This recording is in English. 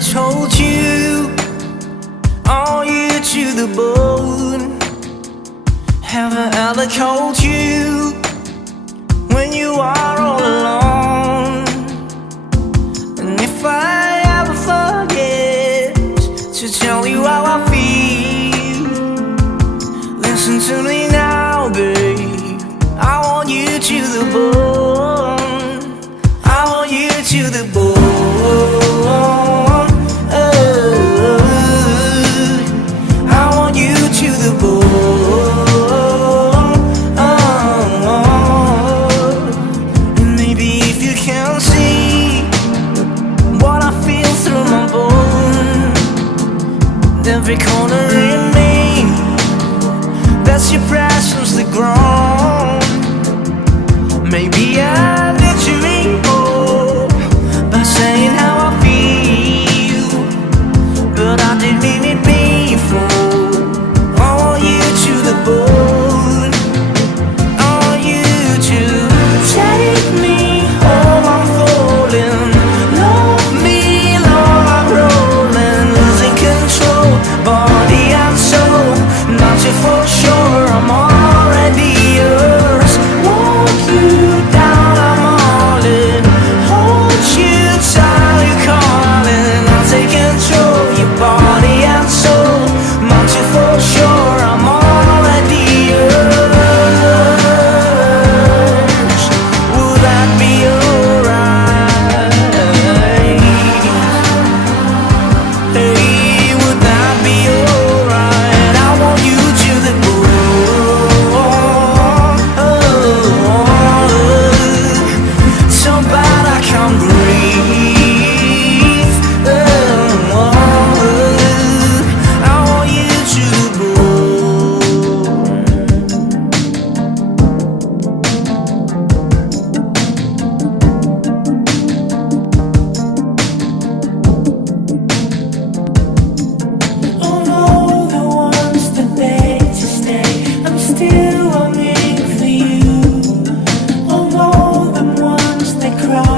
told you, are you to the bone? Have I ever called you when you are all alone? And if I ever forget to tell you how I feel, listen to me now, babe. I want you to the bone. I want you to the bone. Every corner in me, that's your presence the ground. Maybe I let you in by saying how I feel, but I didn't mean it before. I want you to the bone. I want you to take me home. I'm falling. Love me, Lord, I'm rolling, losing control. Body and soul, not you for sure. I'm already yours. Walk you down, I'm all in. Hold you tight, you're calling. I'll take control, your body and soul, not you for sure. I'm already yours. Would that be alright? Hey, would that be alright? I want you to the bone. So bad I can't breathe. I want you to the of all the ones that beg to stay, I'm still longing for you. Of all the ones that cry